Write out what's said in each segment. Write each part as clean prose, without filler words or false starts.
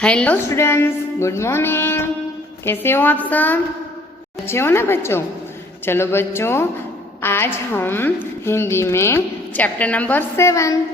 Hello students, good morning. कैसे हो आप सब? अच्छे हो ना बच्चों? चलो बच्चों, आज हम हिंदी में चैप्टर नंबर 7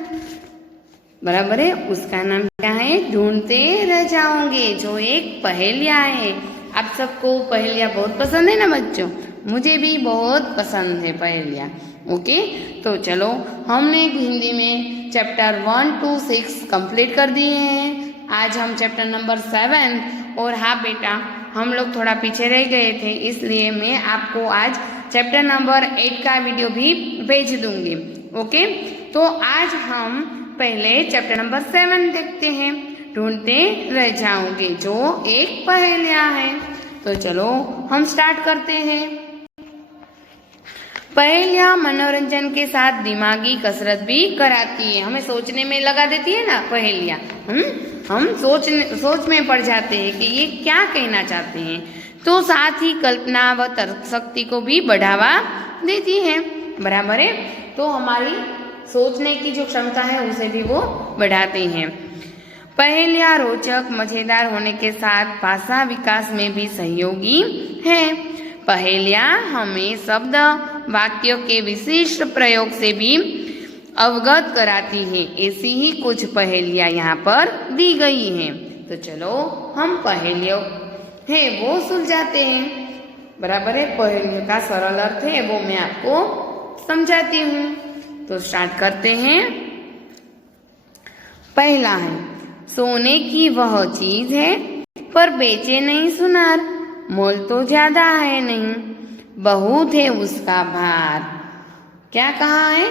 बराबर है, उसका नाम क्या है? ढूंढते रह जाओगे, जो एक पहेलिया है। आप सबको पहेलिया बहुत पसंद है ना बच्चों? मुझे भी बहुत पसंद है पहेलिया। ओके, तो चलो हमने हिंदी में चैप्टर 1 to 6 कंप्लीट कर दिए हैं। आज हम चैप्टर नंबर 7 और हाँ बेटा, हम लोग थोड़ा पीछे रह गए थे, इसलिए मैं आपको आज चैप्टर नंबर 8 का वीडियो भी भेज दूंगी। ओके, तो आज हम पहले चैप्टर नंबर 7 देखते हैं। ढूंढते रह जाओगे, जो एक पहेलिया है। तो चलो हम स्टार्ट करते हैं। पहेलियाँ मनोरंजन के साथ दिमागी कसरत भी कराती है। हमें सोचने में लगा देती है ना पहेलियाँ। हम सोच में पड़ जाते हैं कि ये क्या कहना चाहते हैं। तो साथ ही कल्पना व तर्क शक्ति को भी बढ़ावा देती है। बराबर है, तो हमारी सोचने की जो क्षमता है उसे भी वो बढ़ाते हैं। पहेलियाँ रोचक मजेदार होने के साथ भाषा विकास में भी सहयोगी है। पहेलियाँ हमें शब्द वाक्यों के विशिष्ट प्रयोग से भी अवगत कराती है। ऐसी ही कुछ पहेलियाँ यहाँ पर दी गई हैं। तो चलो हम पहेलियों है वो सुलझाते हैं। बराबर है, पहेलियों का सरल अर्थ है वो मैं आपको समझाती हूँ। तो स्टार्ट करते हैं। पहला है, सोने की वह चीज है पर बेचे नहीं सुनार, मोल तो ज्यादा है नहीं, बहुत है उसका भार। क्या कहा है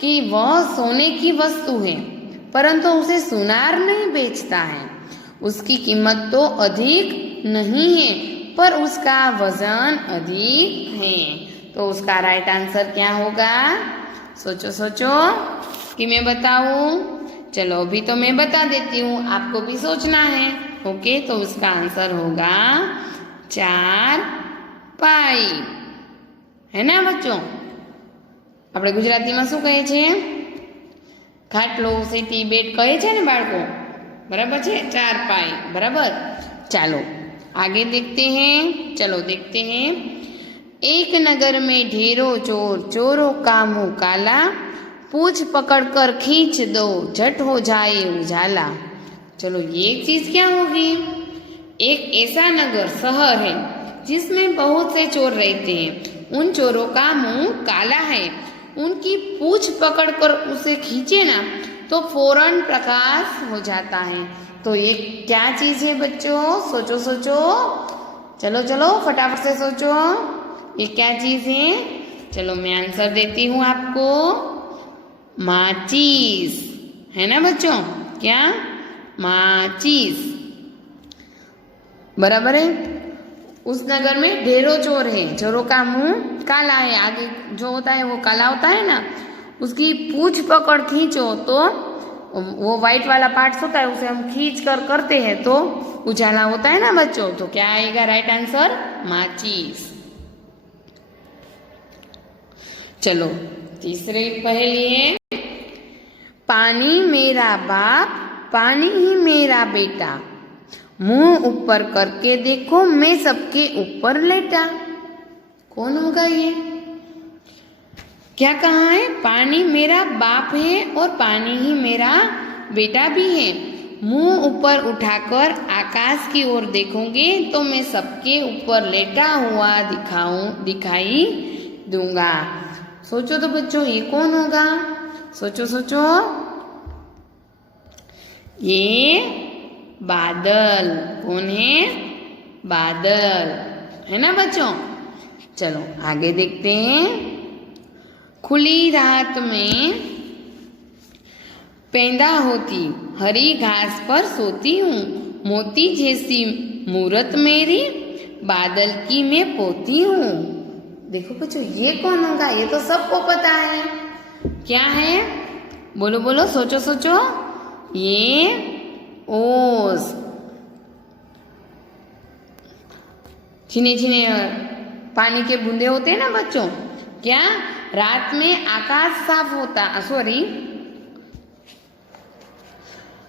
कि वह सोने की वस्तु है परंतु उसे सुनार नहीं बेचता है। उसकी कीमत तो अधिक नहीं है पर उसका वजन अधिक है। तो उसका राइट आंसर क्या होगा? सोचो सोचो कि मैं बताऊं? चलो अभी तो मैं बता देती हूँ, आपको भी सोचना है। ओके, तो उसका आंसर होगा 4 पाई। है ना बच्चों? આપણે ગુજરાતીમાં શું કહે છે? ખાટલો, સીટી, બેડ કહે છે ને બાળકો? બરાબર છે, 4 पाई। बराबर, चलो आगे देखते हैं। चलो देखते हैं। एक नगर में ढेरों चोर, चोरों का मुंह काला, पूछ पकड़ कर खींच दो, झट हो जाए उजाला। चलो ये चीज क्या होगी? एक ऐसा नगर, शहर है जिसमें बहुत से चोर रहते हैं। उन चोरों का मुंह काला है। उनकी पूछ पकड़कर उसे खींचे ना तो फौरन प्रकाश हो जाता है। तो ये क्या चीज है बच्चों? सोचो सोचो, चलो चलो फटाफट से सोचो, ये क्या चीज है? चलो मैं आंसर देती हूँ आपको, माचिस। है ना बच्चों? क्या? माचिस। बराबर है। उस नगर में ढेरों चोर हैं, चोरों का मुंह काला है, आगे जो होता है वो काला होता है ना, उसकी पूछ पकड़ खींचो तो वो व्हाइट वाला पार्ट होता है, उसे हम खींच कर करते हैं तो उजाला होता है ना बच्चों। तो क्या आएगा राइट आंसर? माचिस। चलो तीसरी पहेली है। पानी मेरा बाप, पानी ही मेरा बेटा, मुंह ऊपर करके देखो मैं सबके ऊपर लेटा। कौन होगा ये? क्या कहा है? पानी मेरा बाप है और पानी ही मेरा बेटा भी है। मुंह ऊपर उठाकर आकाश की ओर देखोगे तो मैं सबके ऊपर लेटा हुआ दिखाई दूंगा। सोचो तो बच्चों, ये कौन होगा? सोचो सोचो। ये बादल। कौन है? बादल। है ना बच्चों? चलो आगे देखते हैं। खुली रात में पैदा होती, हरी घास पर सोती हूँ, मोती जैसी मूरत मेरी, बादल की मैं पोती हूँ। देखो बच्चों, ये कौन होगा? ये तो सबको पता है। क्या है? बोलो बोलो, सोचो सोचो। ये ओस। छीने छीने पानी के बूंदे होते हैं ना बच्चों। क्या? रात में आकाश साफ होता, सॉरी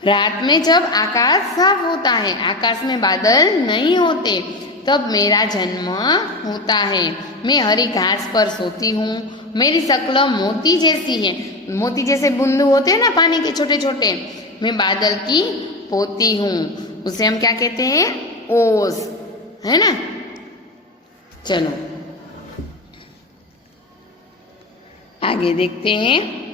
रात में जब आकाश साफ होता है, आकाश में बादल नहीं होते, तब मेरा जन्म होता है। मैं हरी घास पर सोती हूँ। मेरी शक्ल मोती जैसी है। मोती जैसे बूंद होते हैं ना पानी के छोटे छोटे। मैं बादल की पोती हूँ। उसे हम क्या कहते हैं? ओस, है ना। चलो आगे देखते हैं।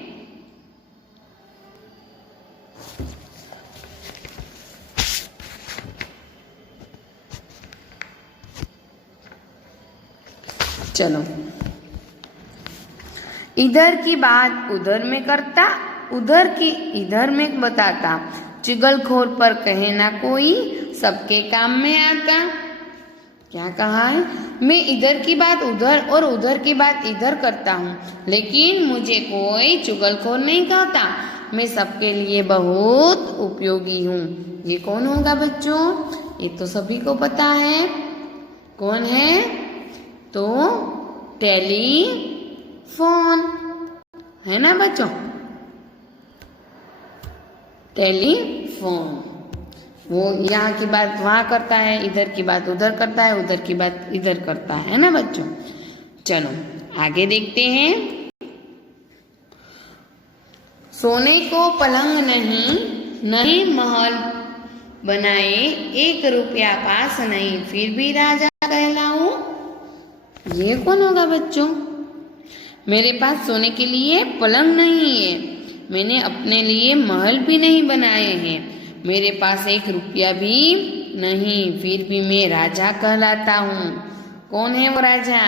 चलो, इधर की बात उधर में करता, उधर की इधर में बताता, चुगलखोर पर कहे ना कोई, सबके काम में आता। क्या कहा है? मैं इधर की बात उधर और उधर की बात इधर करता हूँ, लेकिन मुझे कोई चुगलखोर नहीं कहता। मैं सबके लिए बहुत उपयोगी हूँ। ये कौन होगा बच्चों? ये तो सभी को पता है। कौन है? तो टेलीफोन, है ना बच्चों। टेलीफोन वो यहाँ की बात वहाँ करता है, इधर की बात उधर करता है, उधर की बात इधर करता है ना बच्चों। चलो आगे देखते हैं। सोने को पलंग नहीं, नहीं महल बनाए, 1 रुपया पास नहीं, फिर भी राजा कहलाऊं। ये कौन होगा बच्चों? मेरे पास सोने के लिए पलंग नहीं है, मैंने अपने लिए महल भी नहीं बनाए हैं, मेरे पास 1 रुपया भी नहीं, फिर भी मैं राजा कहलाता हूँ। कौन है वो राजा?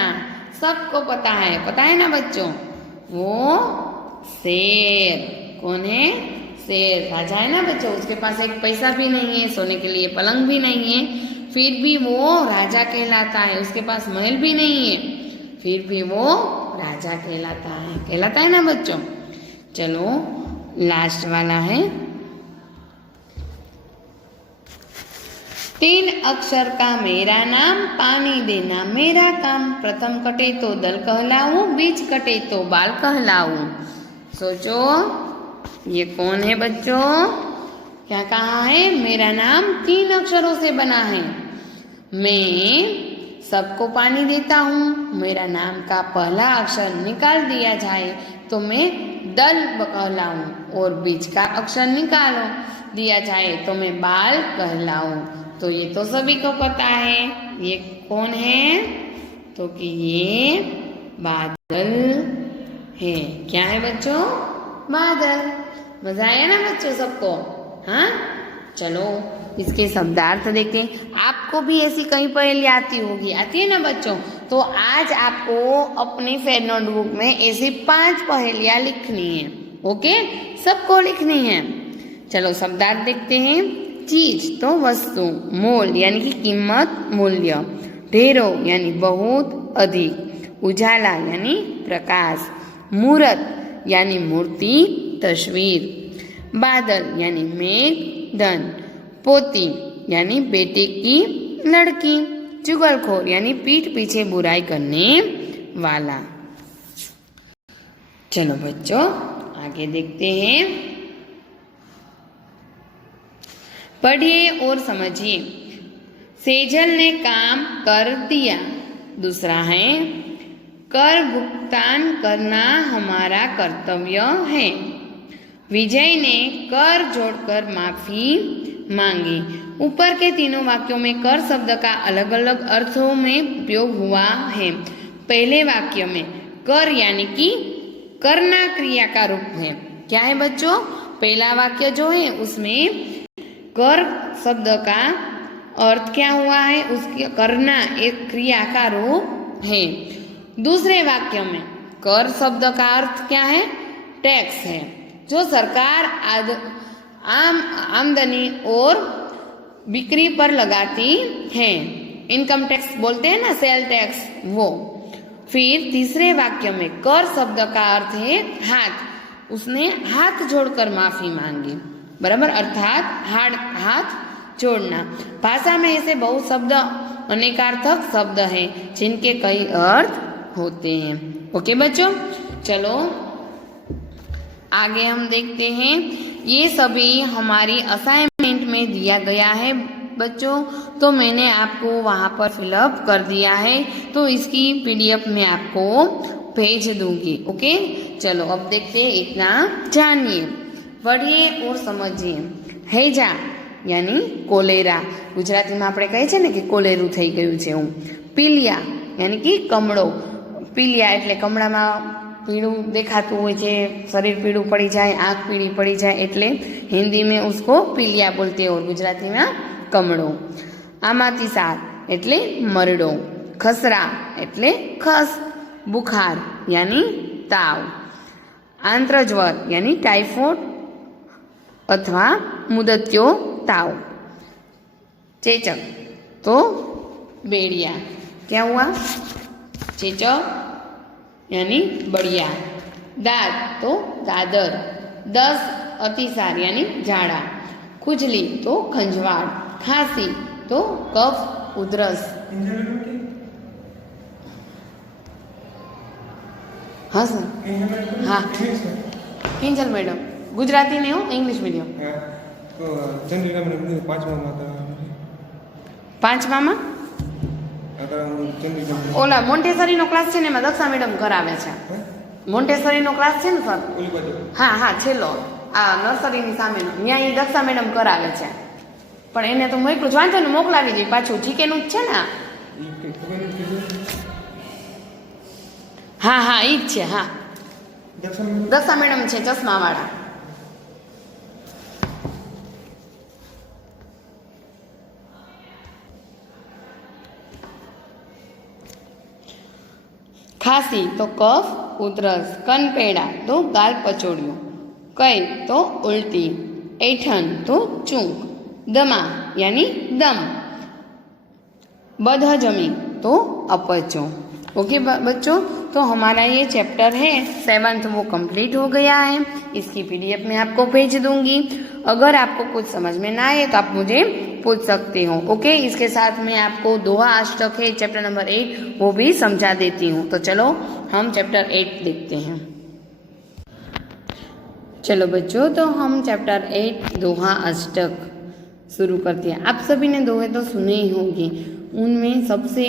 सबको पता है ना बच्चों। वो शेर। कौन है? शेर राजा है ना बच्चों। उसके पास 1 पैसा भी नहीं है, सोने के लिए पलंग भी नहीं है, फिर भी वो राजा कहलाता है। उसके पास महल भी नहीं है, फिर भी वो राजा कहलाता है ना बच्चों। चलो लास्ट वाला है। 3 अक्षर का मेरा नाम, पानी देना मेरा काम, प्रथम कटे तो दल कहलाऊं, बीच कटे तो बाल कहलाऊं। सोचो ये कौन है बच्चों? क्या कहा है? मेरा नाम 3 अक्षरों से बना है। मैं सबको पानी देता हूँ, मेरा नाम का पहला अक्षर निकाल दिया जाए तो मैं दल कहलाऊं, और बीच का अक्षर निकालो दिया जाए तो मैं बाल कहलाऊं। तो ये तो सभी को पता है। ये कौन है? तो कि ये बादल है। क्या है बच्चों? बादल। मजा आया ना बच्चों सबको? हाँ, चलो इसके शब्दार्थ देखते हैं। आपको भी ऐसी कई पहेली आती है ना बच्चों। तो आज आपको अपनी फेयर नोटबुक में ऐसी 5 पहेलियां लिखनी है। ओके, सबको लिखनी है। चलो शब्दार्थ देखते हैं। चीज तो वस्तु, मोल यानी कि कीमत, मूल्य, ढेरों यानी बहुत, अधिक, उजाला यानी प्रकाश, मूर्त यानी मूर्ति, तस्वीर, बादल यानी मेघ, धन, पोती यानी बेटे की लड़की, चुगलखोर यानी पीठ पीछे बुराई करने वाला। चलो बच्चों आगे देखते हैं। पढ़िए और समझिए। सेजल ने काम कर दिया। दूसरा है कर भुगतान करना हमारा कर्तव्य है। विजय ने कर जोड़कर माफी मांगी। ऊपर के तीनों वाक्यों में कर शब्द का अलग अलग अर्थों में उपयोग हुआ है। पहले वाक्य में कर यानी कि करना क्रिया का रूप है। क्या है बच्चों? पहला वाक्य जो है उसमें कर शब्द का अर्थ क्या हुआ है? उसके करना एक क्रिया का रूप है। दूसरे वाक्य में कर शब्द का अर्थ क्या है? टैक्स है, जो सरकार आमदनी और बिक्री पर लगाती है। इनकम टैक्स बोलते हैं ना, सेल टैक्स, वो। फिर तीसरे वाक्य में कर शब्द का अर्थ है हाथ। उसने हाथ जोड़कर माफी मांगी, बराबर, अर्थात हाथ जोड़ना। भाषा में ऐसे बहुत शब्द, अनेकार्थक शब्द हैं जिनके कई अर्थ होते हैं। ओके बच्चों, चलो आगे हम देखते हैं, ये सभी हमारी असाइनमेंट में दिया गया है बच्चों, तो मैंने आपको वहाँ पर फिलअप कर दिया है, तो इसकी PDF मैं आपको भेज दूंगी। ओके, चलो अब देखते हैं, इतना जानिए, पढ़िए और समझिए। हैजा यानी कोलेरा, गुजराती में આપણે કહે છે ને કે કોલેરું થઈ ગયું છે એવું। પીલિયા यानी कि કમળો, પીલિયા એટલે કમળામાં पीड़ू देखातुं होय छे, शरीर पीड़ू पड़ी जाए, आँख पीड़ी पड़ी जाए, एटले हिंदी में उसको पीलिया बोलते हैं और गुजराती में कमड़ो। आमातीसार एटले मरडो, खसरा एटले खस, बुखार यानी ताव, आंत्रज्वर यानी टाइफॉइड अथवा मुदत्यो ताव, चेचक तो बेड़िया। क्या हुआ? चेचक यानी बढ़िया, दाद तो दादर, दस अतिसार यानी झाड़ा, खुजली तो खंजवाड़, खांसी तो कफ उधरस। हाँ सर, हाँ किंजल मैडम, गुजराती नहीं हो, इंग्लिश मीडियम। પાંચમા માં ઓલા મોન્ટેસરીનો ક્લાસ છે ને એમાં દક્ષા મેડમ કરાવે છે। મોન્ટેસરીનો ક્લાસ છે ને સર, હા હા છેલ્લો આ નર્સરીની સામેનો, ત્યાં એ દક્ષા મેડમ કરાવે છે, પણ એને તો મોકલું જ, વાંચો ને મોકલાવી દઈએ પાછું, જીકેનું જ છે ને। હા હા ઈ જ છે, હા દક્ષા મેડમ છે ચશ્માવાળા। खांसी तो कफ उधरस, कनपेड़ा तो गाल पचोड़ियों, कई तो उल्टी, ऐठन तो चूक, दमा यानी दम, बदहजमी तो अपचो। ओके बच्चों, तो हमारा ये चैप्टर है 7th वो कंप्लीट हो गया है। इसकी PDF मैं आपको भेज दूंगी। अगर आपको कुछ समझ में ना आए तो आप मुझे पूछ सकते हो। ओके, इसके साथ मैं आपको दोहा अष्टक है चैप्टर नंबर 8 वो भी समझा देती हूँ। तो चलो हम चैप्टर 8 देखते हैं। चलो बच्चों, तो हम चैप्टर 8 दोहा अष्टक शुरू करते हैं। आप सभी ने दोहे तो सुने ही होंगे, उनमें सबसे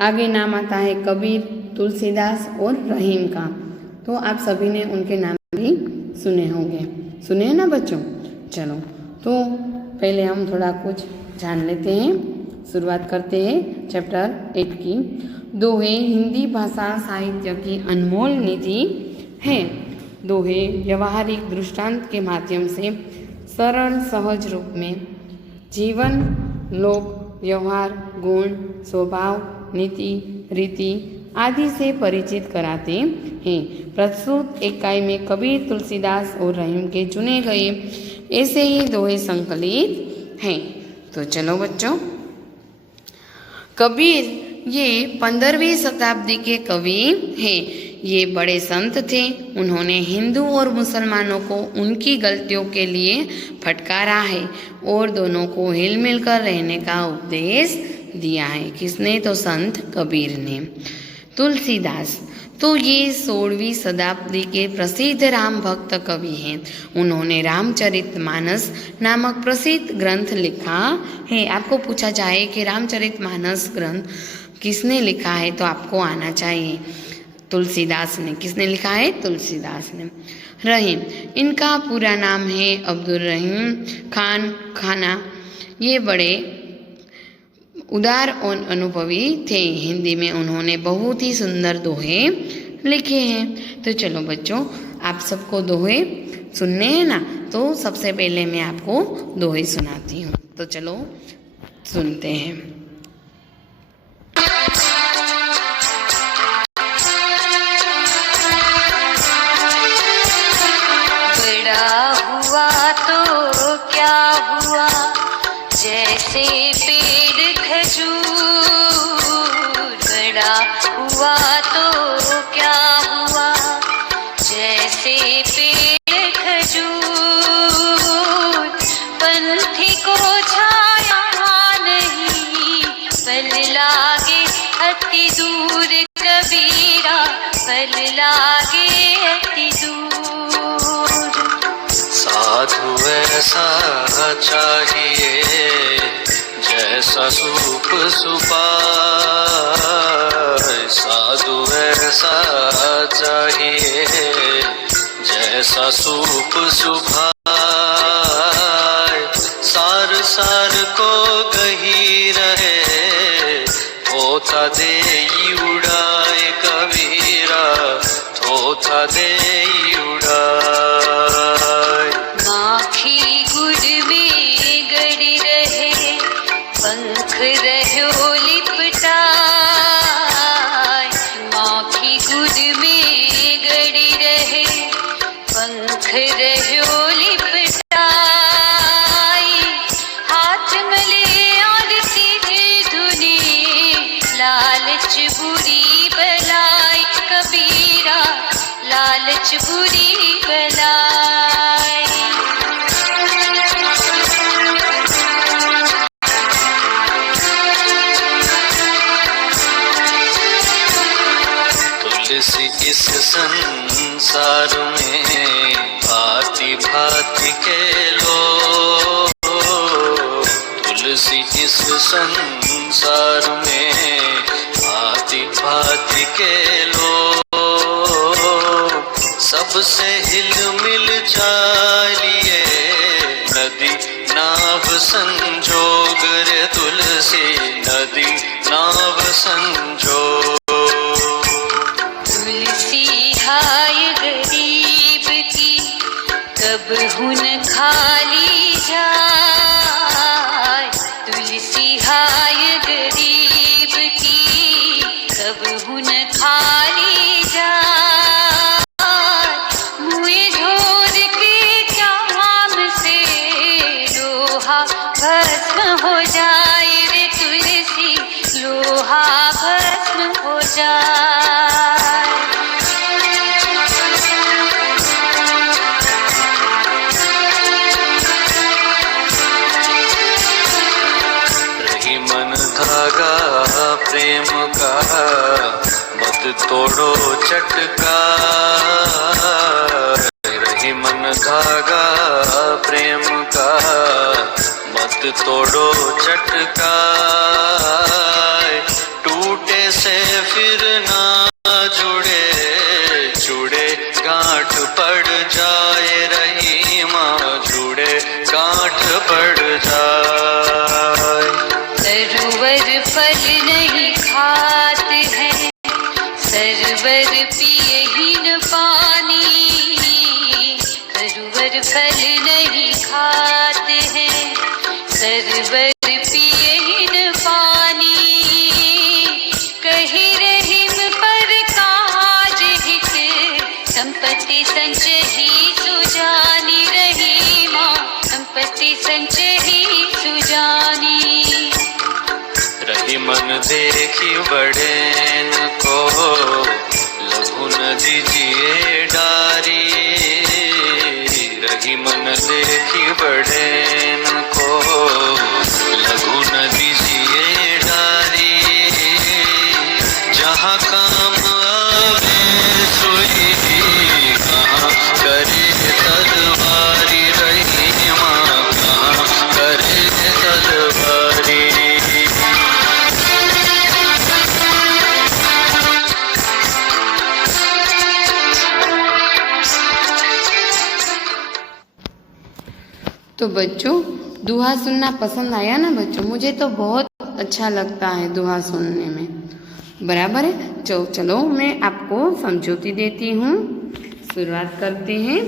आगे नाम आता है कबीर, तुलसीदास और रहीम का। तो आप सभी ने उनके नाम भी सुने होंगे, सुने हैं ना बच्चों। चलो, तो पहले हम थोड़ा कुछ जान लेते हैं। शुरुआत करते हैं चैप्टर 8 की। दोहे हिंदी भाषा साहित्य की अनमोल निधि है। दोहे व्यवहारिक दृष्टांत के माध्यम से सरल सहज रूप में जीवन, लोक व्यवहार, गुण, स्वभाव, नीति, रीति आदि से परिचित कराते हैं। प्रस्तुत इकाई में कबीर, तुलसीदास और रहीम के चुने गए ऐसे ही दोहे संकलित हैं। तो चलो बच्चों, कबीर ये 15वीं शताब्दी के कवि हैं। ये बड़े संत थे। उन्होंने हिंदू और मुसलमानों को उनकी गलतियों के लिए फटकारा है और दोनों को हिल मिल कर रहने का उपदेश दिया है। किसने? तो संत कबीर ने। तुलसीदास तो ये 16वीं शताब्दी के प्रसिद्ध राम भक्त कवि हैं। उन्होंने रामचरितमानस नामक प्रसिद्ध ग्रंथ लिखा है। आपको पूछा जाए कि रामचरितमानस ग्रंथ किसने लिखा है तो आपको आना चाहिए तुलसीदास ने। किसने लिखा है? तुलसीदास ने। रहीम, इनका पूरा नाम है अब्दुल रहीम खान खाना। ये बड़े उदार और अनुभवी थे। हिंदी में उन्होंने बहुत ही सुंदर दोहे लिखे हैं। तो चलो बच्चों, आप सबको दोहे सुनने हैं ना, तो सबसे पहले मैं आपको दोहे सुनाती हूँ। तो चलो सुनते हैं। ऐसा चाहिए जैसा सूप सुपाए, साधु ऐसा चाहिए जैसा सूप सुभाए, सार सार को गही रहे थोथा दे उड़ाए कबीरा, थोथा दे उड़ाए। माखी गुड़ में गड़ी रहे पंख रहो लिपटाए, माखी गुड़ में गड़ी रहे पंख रहो लिपटाए, हाथ मले और सीधे धुने लालच बुरी बलाई कबीरा, लालच बुरी बलाई। तुलसी इस संसार में भांति भांति के लोग, तुलसी इस संसार में भांति भांति के लोग, सबसे हिल मिल चालिए नदी नाव संजोग रे तुलसी, नदी नाव संजोग। तुलसी हाय गरीब की कब हुन खाली जाए, तुलसी हाय गरीब की कब हुन खाली जाए, मुए ढोर के चाम से लोहा भस्म हो जाए रे तुलसी, लोहा भस्म हो जाए। रही मन धागा प्रेम का मत तोड़ो चटका, रही मन धागा प्रेम का मत तोड़ो चटका, टूटे से फिर ना जुड़े, जुड़े गांठ पड़ जाए रही माँ, जुड़े गांठ पड़ जाए। सरोवर फल नहीं खात है, सरवर पिए ही न पानी, सरोवर फल नहीं खात है, सरवर पिए ही न पानी, कही रहीम पर काज हित संपत्ति संचही सुजानी रही माँ, संपत्ति संचही सुजानी। रही मन देखी बड़ेन को लघु न दीजिए डारी, रही मन देखी बड़ेन को लघु न दीजिए डारी, जहाँ काम आवे सोई कहाँ करे तलवारी रही माँ, कहाँ करे तलवारी। तो बच्चों दुहा सुनना पसंद आया ना बच्चों? मुझे तो बहुत अच्छा लगता है दुहा सुनने में, बराबर है। चलो मैं आपको समझौती देती हूँ, शुरुआत करते हैं।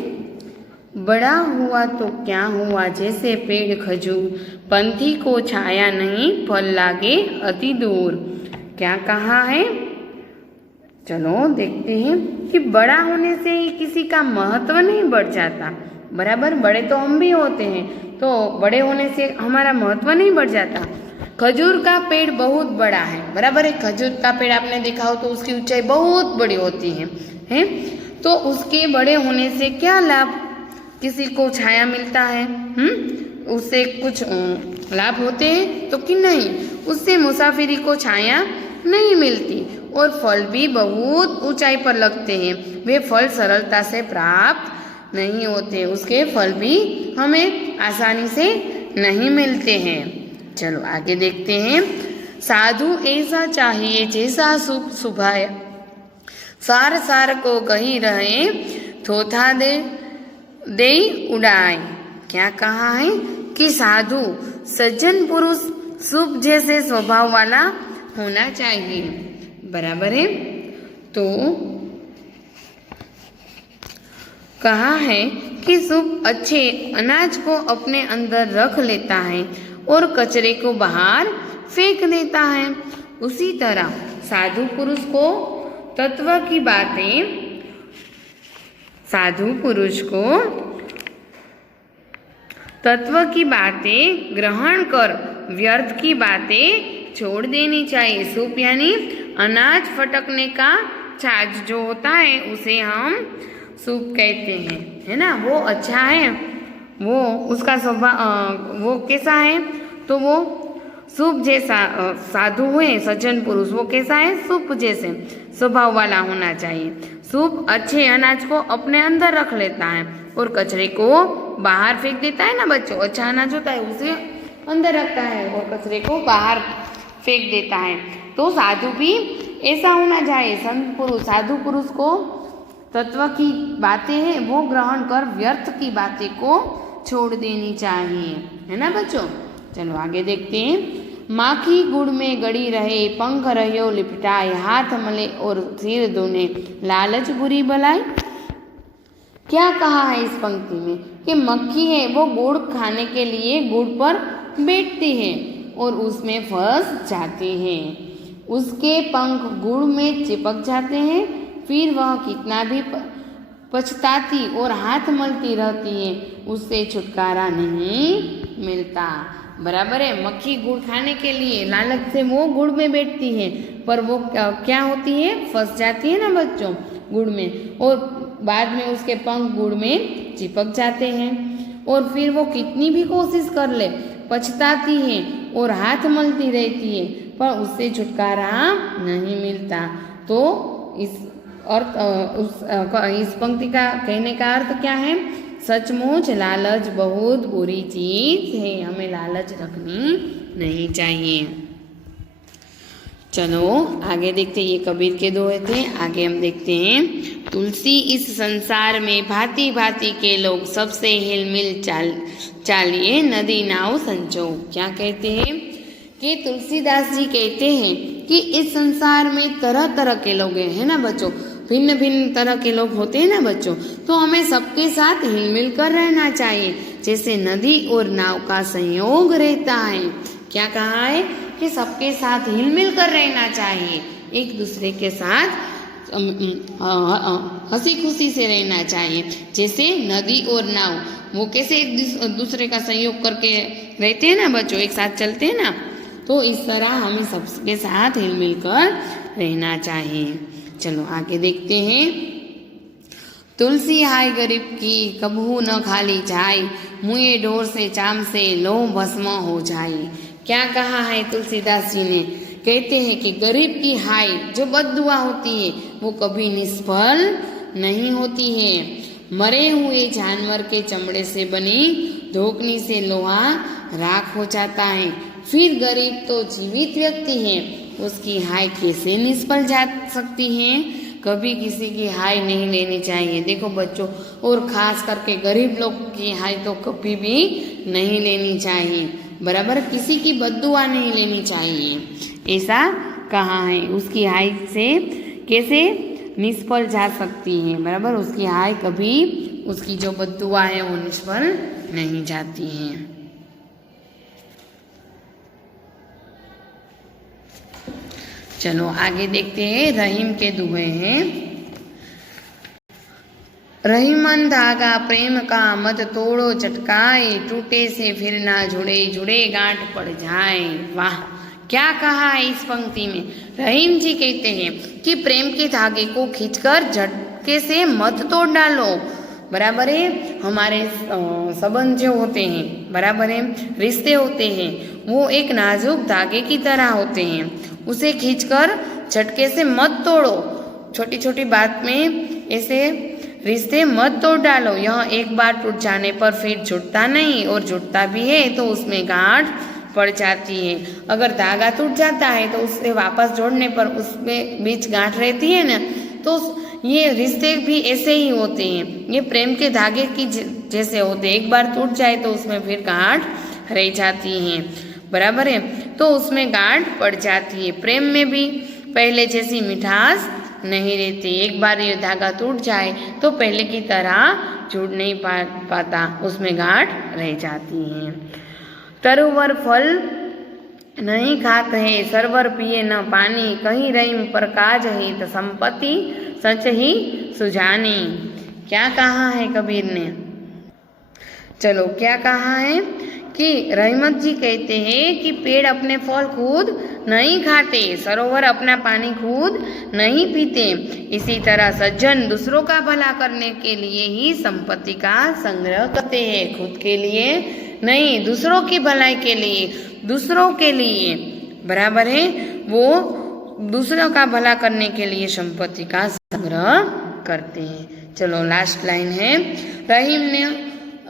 बड़ा हुआ तो क्या हुआ जैसे पेड़ खजूर, पंथी को छाया नहीं फल लागे अति दूर। क्या कहा है? चलो देखते हैं कि बड़ा होने से ही किसी का महत्व नहीं बढ़ जाता, बराबर। बड़े तो हम भी होते हैं, तो बड़े होने से हमारा महत्व नहीं बढ़ जाता। खजूर का पेड़ बहुत बड़ा है, बराबर है। खजूर का पेड़ आपने देखा हो तो उसकी ऊंचाई बहुत बड़ी होती है, हैं? तो उसके बड़े होने से क्या लाभ? किसी को छाया मिलता है, उससे कुछ लाभ होते हैं तो कि नहीं? उससे मुसाफिरी को छाया नहीं मिलती और फल भी बहुत ऊंचाई पर लगते हैं, वे फल सरलता से प्राप्त नहीं होते, उसके फल भी हमें आसानी से नहीं मिलते हैं। चलो आगे देखते हैं। साधु ऐसा चाहिए जैसा सुख सुभाय, सार सार को कही रहे, थोथा दे उड़ाए। क्या कहा है कि साधु सज्जन पुरुष शुभ जैसे स्वभाव वाला होना चाहिए, बराबर है। तो कहा है कि शुभ अच्छे अनाज को अपने अंदर रख लेता है और कचरे को बाहर फेंक देता है। उसी तरह साधु पुरुष को तत्व की बातें, साधु पुरुष को तत्व की बातें ग्रहण कर व्यर्थ की बातें छोड़ देनी चाहिए। सूप यानी अनाज फटकने का छाछ जो होता है उसे हम सूप कहते हैं, है ना। वो अच्छा है, वो उसका स्वभाव वो कैसा है, तो वो सूप जैसा साधु हुए सज्जन पुरुष, वो कैसा है, सूप जैसे स्वभाव वाला होना चाहिए। सूप अच्छे अनाज को अपने अंदर रख लेता है और कचरे को बाहर फेंक देता है ना बच्चों। अच्छा अनाज होता है उसे अंदर रखता है और कचरे को बाहर फेंक देता है। तो साधु भी ऐसा होना चाहिए। संत पुरुष साधु पुरुष को तत्व की बातें हैं वो ग्रहण कर व्यर्थ की बातें को छोड़ देनी चाहिए, है ना बच्चों। चलो आगे देखते हैं। माखी गुड़ में गड़ी रहे, पंख रहियो लिपटाए, हाथ मले और सिर धोने, लालच बुरी भलाई। क्या कहा है इस पंक्ति में कि मक्खी है वो गुड़ खाने के लिए गुड़ पर बैठती है और उसमें फंस जाती है। उसके पंख गुड़ में चिपक जाते हैं, फिर वह कितना भी पछताती और हाथ मलती रहती है, उससे छुटकारा नहीं मिलता, बराबर है। मक्खी गुड़ खाने के लिए लालच से वो गुड़ में बैठती है, पर वो क्या होती है, फंस जाती है ना बच्चों गुड़ में, और बाद में उसके पंख गुड़ में चिपक जाते हैं और फिर वो कितनी भी कोशिश कर ले पछताती है और हाथ मलती रहती है, पर उससे छुटकारा नहीं मिलता। तो इस पंक्ति का कहने का अर्थ क्या है, सचमुच लालच बहुत बुरी चीज है, हमें लालच रखनी नहीं चाहिए। चलो आगे देखते हैं, ये कबीर के दोहे थे। आगे हम देखते हैं। तुलसी इस संसार में भांति भांति के लोग, सबसे हिलमिल चालिए नदी नाव संचो। क्या कहते हैं कि तुलसीदास जी कहते हैं कि इस संसार में तरह तरह के लोग हैं, है ना बच्चों, भिन्न भिन्न तरह के लोग होते हैं ना बच्चों। तो हमें सबके साथ हिलमिल कर रहना चाहिए, जैसे नदी और नाव का संयोग रहता है। क्या कहा है कि सबके साथ हिलमिल कर रहना चाहिए, एक दूसरे के साथ हंसी खुशी से रहना चाहिए। जैसे नदी और नाव वो कैसे एक दूसरे का सहयोग करके रहते हैं ना बच्चों, एक साथ चलते हैं ना, तो इस तरह हमें सबके साथ हिलमिल कर रहना चाहिए। चलो आगे देखते हैं। तुलसी हाय गरीब की कबहू न खाली जाए, मुए ढोर से चाम से लो भस्म हो जाए। क्या कहा है तुलसीदास जी ने, कहते हैं कि गरीब की हाय जो बद्दुआ होती है वो कभी निष्फल नहीं होती है। मरे हुए जानवर के चमड़े से बनी धोकनी से लोहा राख हो जाता है, फिर गरीब तो जीवित व्यक्ति है, उसकी हाय कैसे निष्फल जा सकती है। कभी किसी की हाय नहीं लेनी चाहिए, देखो बच्चों, और खास करके गरीब लोग की हाय तो कभी भी नहीं लेनी चाहिए, बराबर। किसी की बद्दुआ नहीं लेनी चाहिए, ऐसा कहा है। उसकी हाय से कैसे निष्फल जा सकती है, बराबर। उसकी हाय कभी, उसकी जो बद्दुआ है वो निष्फल नहीं जाती है। चलो आगे देखते हैं। रहीम के दुहे हैं। रहीमन धागा प्रेम का मत तोड़ो चटकाए, टूटे से फिर ना जुड़े, जुड़े गांठ पड़ जाए। वाह, क्या कहा है इस पंक्ति में। रहीम जी कहते हैं कि प्रेम के धागे को खींचकर झटके से मत तोड़ डालो, बराबर है। हमारे संबंध जो होते हैं, बराबर है, रिश्ते होते हैं, वो एक नाजुक धागे की तरह होते हैं, उसे खींचकर झटके से मत तोड़ो। छोटी छोटी बात में ऐसे रिश्ते मत तोड़ डालो। यह एक बार टूट जाने पर फिर जुड़ता नहीं, और जुड़ता भी है तो उसमें गांठ पड़ जाती है। अगर धागा टूट जाता है तो उससे वापस जोड़ने पर उसमें बीच गांठ रहती है ना, तो ये रिश्ते भी ऐसे ही होते हैं। ये प्रेम के धागे की जैसे होते हैं, एक बार टूट जाए तो उसमें फिर गांठ रह जाती है, बराबर है, तो उसमें गांठ पड़ जाती है। प्रेम में भी पहले जैसी मिठास नहीं रहती। एक बार ये धागा टूट जाए तो पहले की तरह जुड़ नहीं पाता, उसमें गांठ रह जाती है। तरुवर फल नहीं खात है, सरवर पिए न पानी, कहीं रहीम पर काज ही तो संपत्ति सच ही सुजानी। क्या कहा है कबीर ने? चलो क्या कहा है कि रहमत जी कहते हैं कि पेड़ अपने फल खुद नहीं खाते, सरोवर अपना पानी खुद नहीं पीते। इसी तरह सज्जन दूसरों का भला करने के लिए ही संपत्ति का संग्रह करते हैं, खुद के लिए नहीं, दूसरों की भलाई के लिए, दूसरों के लिए, बराबर है, वो दूसरों का भला करने के लिए संपत्ति का संग्रह करते हैं। चलो लास्ट लाइन है,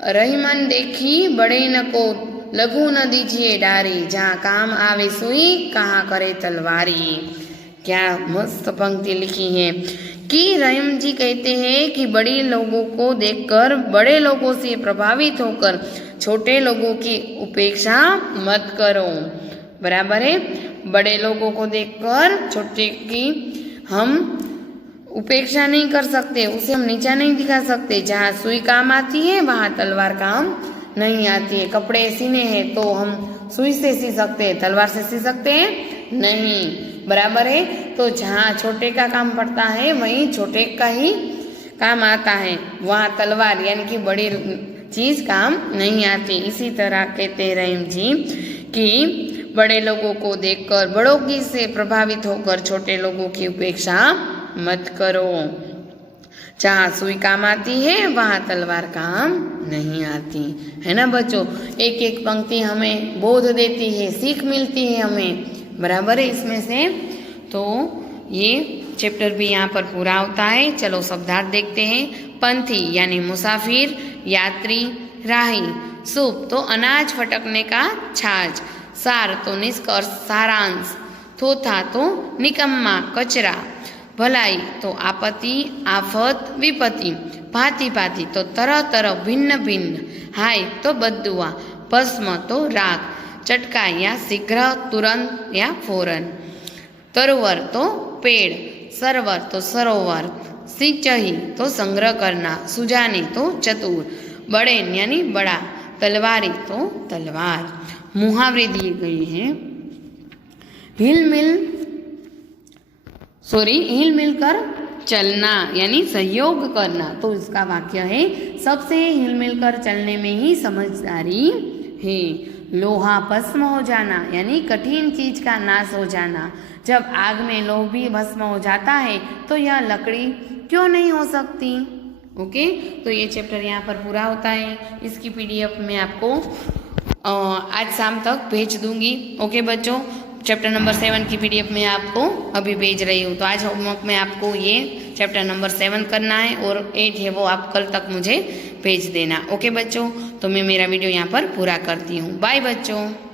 रहीमन देखी बड़े न को, लघु न दीजिए डारी, जहाँ काम आवे सुई, कहाँ करे तलवारी। क्या मस्त पंक्ति लिखी है कि रहीम जी कहते हैं कि बड़े लोगों को देखकर, बड़े लोगों से प्रभावित होकर छोटे लोगों की उपेक्षा मत करो, बराबर है। बड़े लोगों को देखकर छोटे की हम उपेक्षा नहीं कर सकते, उसे हम नीचा नहीं दिखा सकते। जहाँ सुई काम आती है वहाँ तलवार काम नहीं आती है। कपड़े सीने हैं तो हम सुई से सी सकते हैं, तलवार से सी सकते हैं नहीं, बराबर है। तो जहाँ छोटे का काम पड़ता है वहीं छोटे का ही काम आता है, वहाँ तलवार यानी कि बड़ी चीज काम नहीं आती। इसी तरह कहते रहीम जी कि बड़े लोगों को देखकर, बड़ों की से प्रभावित होकर छोटे लोगों की उपेक्षा मत करो। जहाँ सुई काम आती है वहाँ तलवार काम नहीं आती, है ना बच्चों। एक एक पंक्ति हमें बोध देती है, सीख मिलती है हमें, बराबर है इसमें से। तो ये चैप्टर भी यहाँ पर पूरा होता है। चलो शब्दार्थ देखते हैं। पंथी यानी मुसाफिर, यात्री, राही। सूप तो अनाज फटकने का छाछ, सार तो निष्कर्ष सारांश, थोथा तो निकम्मा कचरा, भलाई तो आपत्ति आफत विपत्ति, भांति भांति तो तरह तरह भिन्न भिन्न, हाय तो बद्दुआ, भस्म तो राख, चटका या शीघ्र तुरंत या फौरन, तरुवर तो पेड़, सरवर तो सरोवर, सिंचही तो संग्रह करना, सुजानी तो चतुर, बड़ेन यानी बड़ा, तलवारी तो तलवार। मुहावरे दिए गए हैं। हिल मिलकर चलना यानी सहयोग करना। तो इसका वाक्य है, सबसे हिल मिलकर चलने में ही समझदारी है। लोहा भस्म हो जाना यानी कठिन चीज का नाश हो जाना। जब आग में लोह भी भस्म हो जाता है तो यह लकड़ी क्यों नहीं हो सकती। ओके, तो ये चैप्टर यहाँ पर पूरा होता है। इसकी पीडीएफ मैं आपको आज शाम तक भेज दूंगी। ओके बच्चों, चैप्टर नंबर 7 की पीडीएफ मैं आपको अभी भेज रही हूँ। तो आज होमवर्क में आपको ये चैप्टर नंबर 7 करना है और 8 है वो आप कल तक मुझे भेज देना। ओके बच्चों, तो मैं मेरा वीडियो यहाँ पर पूरा करती हूँ। बाय बच्चों।